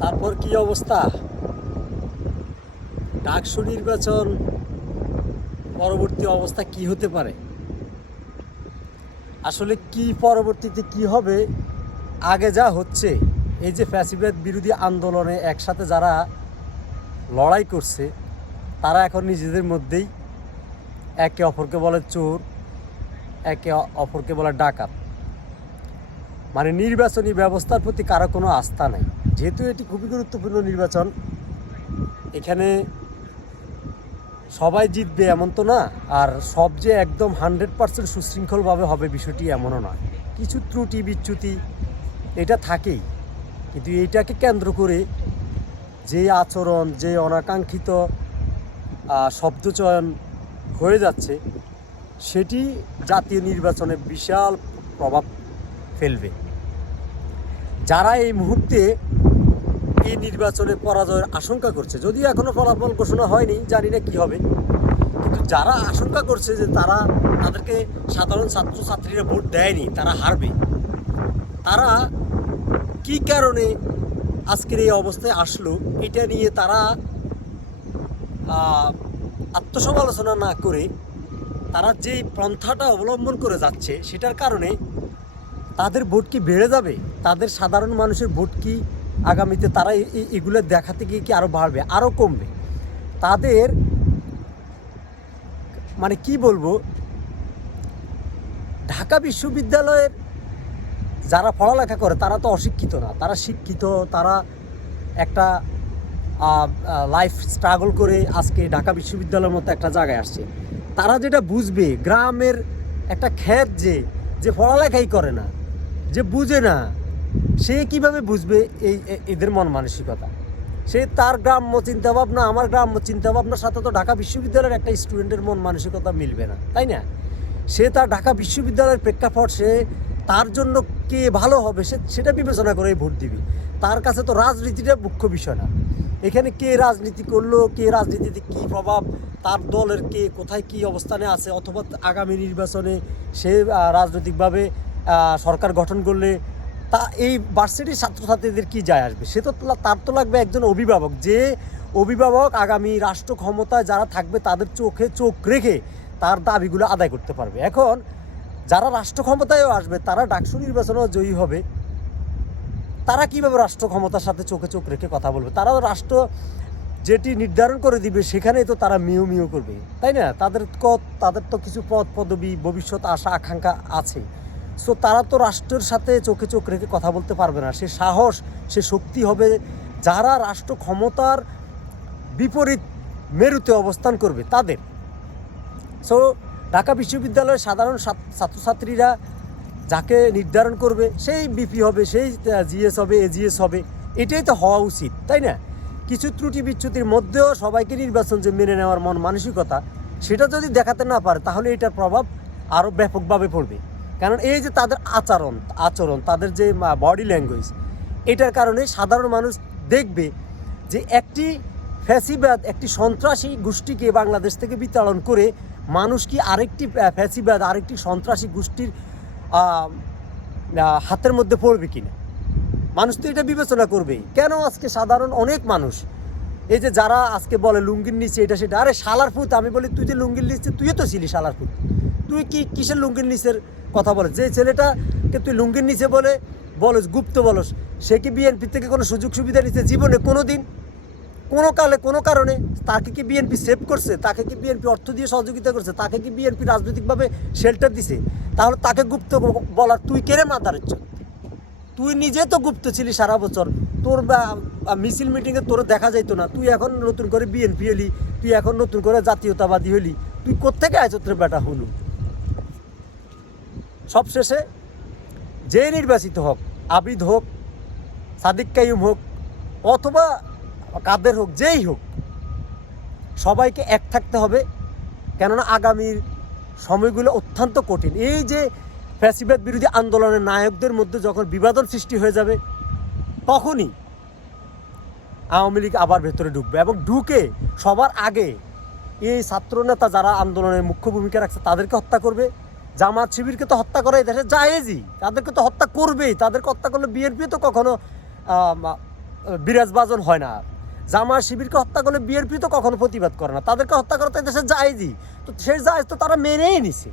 তারপর কি অবস্থা? ডাকসু নির্বাচন পরবর্তী অবস্থা কি হতে পারে? আসলে কি পরবর্তীতে কি হবে, আগে যা হচ্ছে, এই যে ফ্যাসিবাদ বিরোধী আন্দোলনে একসাথে যারা লড়াই করছে তারা এখন নিজেদের মধ্যেই একে অপরকে বলে চোর, একে অপরকে বলে ডাকাত। মানে নির্বাচনী ব্যবস্থার প্রতি কারো কোনো আস্থা নেই। যেহেতু এটি খুবই গুরুত্বপূর্ণ নির্বাচন, এখানে সবাই জিতবে এমন তো না, আর সব যে একদম 100% সুশৃঙ্খলভাবে হবে বিষয়টি এমনও নয়। কিছু ত্রুটি বিচ্যুতি এটা থাকেই, কিন্তু এইটাকে কেন্দ্র করে যে আচরণ, যে অনাকাঙ্ক্ষিত শব্দচয়ন হয়ে যাচ্ছে, সেটি জাতীয় নির্বাচনে বিশাল প্রভাব ফেলবে। যারা এই মুহূর্তে এই নির্বাচনে পরাজয়ের আশঙ্কা করছে, যদিও এখনও ফলাফল ঘোষণা হয়নি, জানি না কী হবে, কিন্তু যারা আশঙ্কা করছে যে তাদেরকে সাধারণ ছাত্রছাত্রীরা ভোট দেয়নি, তারা হারবে, তারা কি কারণে আজকের এই অবস্থায় আসলো, এটা নিয়ে তারা আত্মসমালোচনা না করে তারা যেই পন্থাটা অবলম্বন করে যাচ্ছে, সেটার কারণে তাদের ভোট কি বেড়ে যাবে? তাদের সাধারণ মানুষের ভোট কি আগামীতে তারা এগুলো দেখাতে গিয়ে কি আরও বাড়বে, আরও কমবে? তাদের মানে কি বলবো, ঢাকা বিশ্ববিদ্যালয়ের যারা পড়ালেখা করে তারা তো অশিক্ষিত না, তারা শিক্ষিত। তারা একটা লাইফ স্ট্রাগল করে আজকে ঢাকা বিশ্ববিদ্যালয়ের মতো একটা জায়গায় আসছে। তারা যেটা বুঝবে, গ্রামের একটা খ্যাত যে পড়ালেখাই করে না, যে বুঝে না, সে কিভাবে বুঝবে এদের মন মানসিকতা? সে তার গ্রাম্য চিন্তাভাবনা, আমার গ্রাম্য চিন্তাভাবনার সাথে তো ঢাকা বিশ্ববিদ্যালয়ের একটা স্টুডেন্টের মন মানসিকতা মিলবে না, তাই না? সে তার ঢাকা বিশ্ববিদ্যালয়ের প্রেক্ষাপট, সে তার জন্য কে ভালো হবে সেটা বিবেচনা করে ভোট দিবি। তার কাছে তো রাজনীতিটা মুখ্য বিষয় না। এখানে কে রাজনীতি করলো, কে রাজনীতিতে কী প্রভাব, তার দলের কে কোথায় কী অবস্থানে আছে, অথবা আগামী নির্বাচনে সে রাজনৈতিকভাবে সরকার গঠন করলে তা এই ভার্সিটির ছাত্রছাত্রীদের কি যায় আসবে? সে তো তার তো লাগবে একজন অভিভাবক, যে অভিভাবক আগামী রাষ্ট্র ক্ষমতায় যারা থাকবে তাদের চোখে চোখ রেখে তার দাবিগুলো আদায় করতে পারবে। এখন যারা রাষ্ট্র ক্ষমতায়ও আসবে, তারা ডাকসু নির্বাচনেও জয়ী হবে, তারা কীভাবে রাষ্ট্র ক্ষমতার সাথে চোখে চোখ রেখে কথা বলবে? তারাও রাষ্ট্র যেটি নির্ধারণ করে দিবে সেখানেই তো তারা মিউ মিউ করবে, তাই না? তাদের তো কিছু পদ পদবি, ভবিষ্যৎ আশা আকাঙ্ক্ষা আছে। সো তারা তো রাষ্ট্রের সাথে চোখে চোখ রেখে কথা বলতে পারবে না। সে সাহস, সে শক্তি হবে যারা রাষ্ট্র ক্ষমতার বিপরীত মেরুতে অবস্থান করবে তাদের। সো ঢাকা বিশ্ববিদ্যালয়ের সাধারণ ছাত্রছাত্রীরা যাকে নির্ধারণ করবে সেই বিপি হবে, সেই জিএস হবে, এজিএস হবে, এটাই তো হওয়া উচিত, তাই না? কিছু ত্রুটি বিচ্যুতির মধ্যেও সবাইকে নির্বাচন যে মেনে নেওয়ার মন মানসিকতা, সেটা যদি দেখাতে না পারে, তাহলে এটার প্রভাব আরও ব্যাপকভাবে পড়বে। কারণ এই যে তাদের আচরণ, তাদের যে বডি ল্যাঙ্গুয়েজ, এটার কারণে সাধারণ মানুষ দেখবে যে একটি ফ্যাসিবাদ, একটি সন্ত্রাসী গোষ্ঠীকে বাংলাদেশ থেকে বিতাড়ন করে মানুষ কি আরেকটি ফ্যাসিবাদ, আরেকটি সন্ত্রাসী গোষ্ঠীর হাতের মধ্যে পড়বে কিনা? মানুষ তো এটা বিবেচনা করবেই। কেন আজকে সাধারণ অনেক মানুষ, এই যে যারা আজকে বলে লুঙ্গির নিচে এটা সেটা, আরে শালার ফুত, আমি বলি তুই যে লুঙ্গির নিচে, তুইও তো ছিলি শালার ফুত, তুই কিসের লুঙ্গির নিচের কথা বলে? যে ছেলেটাকে তুই লুঙ্গির নিচে বলস গুপ্ত বলস, সে কি বিএনপি থেকে কোনো সুযোগ সুবিধা নিচ্ছে জীবনে কোনো দিন, কোনো কালে, কোনো কারণে? তাকে কি বিএনপি সেভ করছে? তাকে কি বিএনপি অর্থ দিয়ে সহযোগিতা করছে? তাকে কি বিএনপি রাজনৈতিকভাবে শেল্টার দিছে? তাহলে তাকে গুপ্ত বলার তুই কেড়ে মাথার ইচ্ছ? তুই নিজে তো গুপ্ত ছিলি সারা বছর, তোর মিছিল মিটিংয়ে তোর দেখা যাইতো না, তুই এখন নতুন করে বিএনপি হলি, তুই এখন নতুন করে জাতীয়তাবাদী হলি, তুই কোত্থেকে আয়ত্রের বেটা হলু? সবশেষে যে নির্বাচিত হোক, আবিদ হোক, সাদিক কাইয়ুম হোক, অথবা কাদের হোক, যেই হোক, সবাইকে এক থাকতে হবে। কেননা আগামীর সময়গুলো অত্যন্ত কঠিন। এই যে ফ্যাসিবাদ বিরোধী আন্দোলনের নায়কদের মধ্যে যখন বিভাজন সৃষ্টি হয়ে যাবে, তখনই আওয়ামী লীগ আবার ভেতরে ঢুকবে, এবং ঢুকে সবার আগে এই ছাত্রনেতা যারা আন্দোলনের মুখ্য ভূমিকা রাখছে তাদেরকে হত্যা করবে। জামাত শিবিরকে তো হত্যা করা এই দেশে জায়েজই, তাদেরকে তো হত্যা করবেই। তাদেরকে হত্যা করলে বিএনপি তো কখনো বিরাজবাজন হয় না। জামায়াত শিবিরকে হত্যা করলে বিএনপি তো কখনো প্রতিবাদ করে না, তাদেরকে হত্যা করা তো দেশে জায়েজই, তো সেই জায়েজ তো তারা মেনেই নিছে,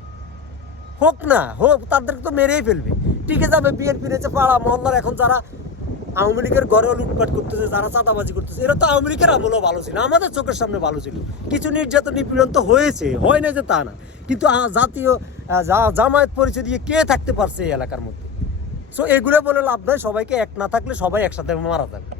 হোক না হোক তাদেরকে তো মেরেই ফেলবে, টিকে যাবে। বিএনপি নিয়েছে পাড়া মহল্লার এখন যারা আওয়ামী লীগের ঘরেও লুটপাট করতেছে, যারা চাঁদাবাজি করতেছে, এরা তো আওয়ামী লীগের আমলেও ভালো ছিল, আমাদের চোখের সামনে ভালো ছিল। কিছু নির্যাতন নিপীড়ন তো হয়েছে, হয় না যে তা না, কিন্তু জাতীয় জামায়াত পরিচয় দিয়ে কে থাকতে পারছে এই এলাকার মধ্যে? সো এগুলো বলে লাভ নয়, সবাইকে এক না থাকলে সবাই একসাথে মারা যাবে।